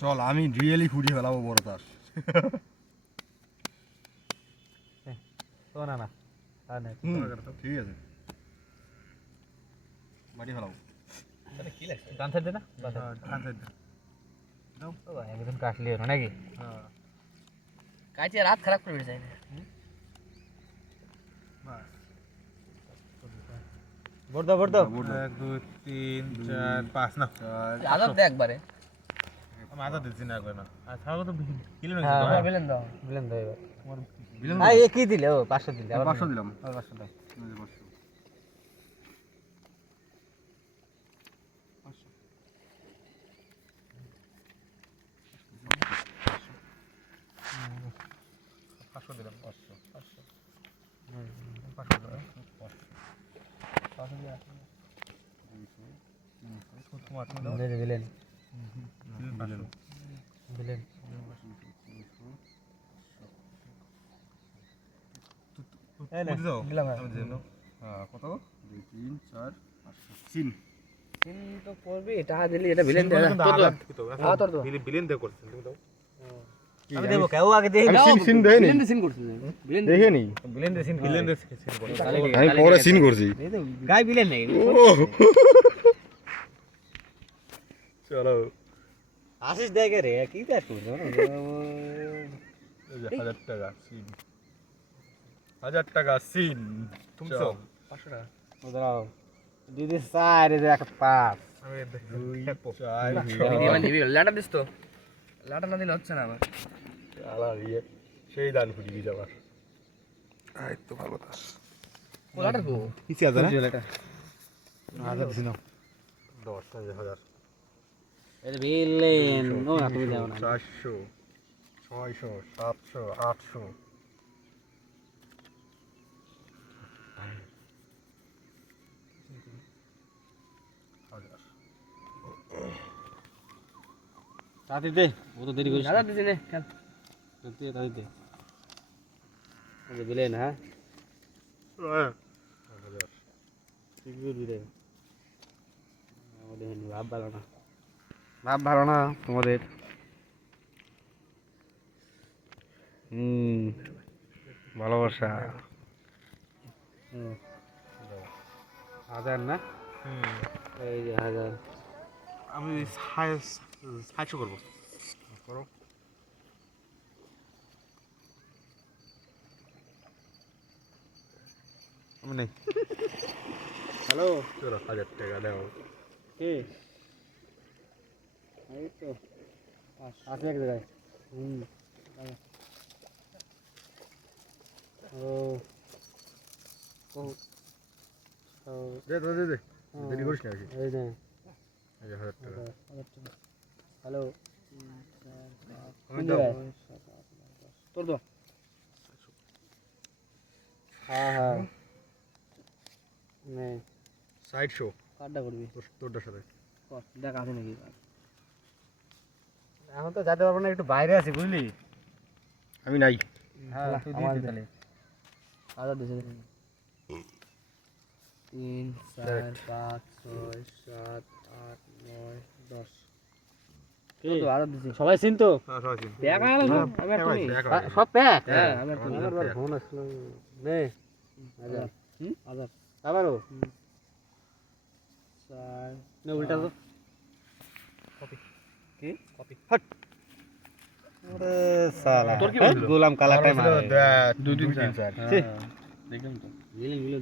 চল আমি রিয়েলি ফুটিয়ে ফেলাবো বড় তাস। তো না না আর নাই ঠিক আছে বাড়ি ফেলাবো। কি লাগছে ডান সাইড দে না ডান সাইড দে। দাও তো ভাই একদম কাটলি না নাকি হ্যাঁ কাইতে রাত খারাপ করে যায় না বাস ভোট দাও ভোট দাও 1 2 3 4 5 না আদব দে একবারে আমি আদা দিছি না একবার না আর ছাড়া তো কিলো হ্যাঁ নিছি বিলেন দাও বিলেন দাও এবার তোমার বিলেন আই এ কি দিলে ও 500 দিলে আবার 500 দিলাম। 500 দাও এই যে 500। পাঁচশো দিলাম 500 দে দে বিলেন বিলেন বিলেন এই না দিলাম হ্যাঁ কত 2 3 4 500 সিন কিন্তু করবি টাকা দিলি এটা বিলেন দে তোর তো বিলেন দে করছেন তুমি দাও আমি দেবো কেউ আগে দেই আমি সিন সিন দেইনি বিলেন সিন করছিস বিলেন দেখে নি বিলেন দে সিন বিলেন দে আমি পরে সিন করছি। এই তো গাই বিলেন নাই চলো আশিস দেখে রে কি কাজ করছো এই যে 1000 টাকা সিন 1000 টাকা সিন তুমি তো 500 টাকা দাও দিদি স্যার এই যে একটা পাস আমি 2 নিবি মানে নিবি লাটা দিস তো লাটা না দিলে হচ্ছে না আমার আলা ইয়ে সেই দান ফুটি যাবার এই তো ভালো তাস ও লাটা গো কিছি আছে না এটা আদা দিছি না 10,000 এই বিলেন ও না তুমি দাও না 400 600 700 800 তাতে দে ও তো দেরি করিস দাদা দিদি নে খেল দে তাতে দে এই বিলেন হ্যাঁ ঠিক বিলেন আমাদের ভাব ভালো না তোমাদের ভালোবাসা হাজার না এই যে হাজার আমি 600 করব করো আমি নেই হ্যালো চলো 1000 টাকা দাও কে এই তো আছে এক জায়গায় ও ও ও দে দে দে দেরি করিস না বেশি এই নে এই যে 1000 টাকা হ্যালো আমি দাও তোর তো হ্যাঁ হ্যাঁ নে সাইড শো কাটটা করবি তোরটার সাথে কর দেখ আছে নাকি এখন তো যেতে পারবো না একটু বাইরে আছি বুঝলি আমি নাই হ্যাঁ তুই দিয়ে দে তাহলে আদা দিছে 3 4 5 6 7 8 9 10 তো আদা দিছে সবাই চিন তো হ্যাঁ সবাই চিনি প্যাক আয়া না আমি আর তুমি সব প্যাক হ্যাঁ আমি আর তুমি আমার ফোন আসলো নে হাজার আদা আবারও 4 নে উল্টা তো কি কপি আরে সালা তোর কি বলছিল? গোলাম কালা টাইম 2 3 4 দেখলাম তো বিলেন বিলেন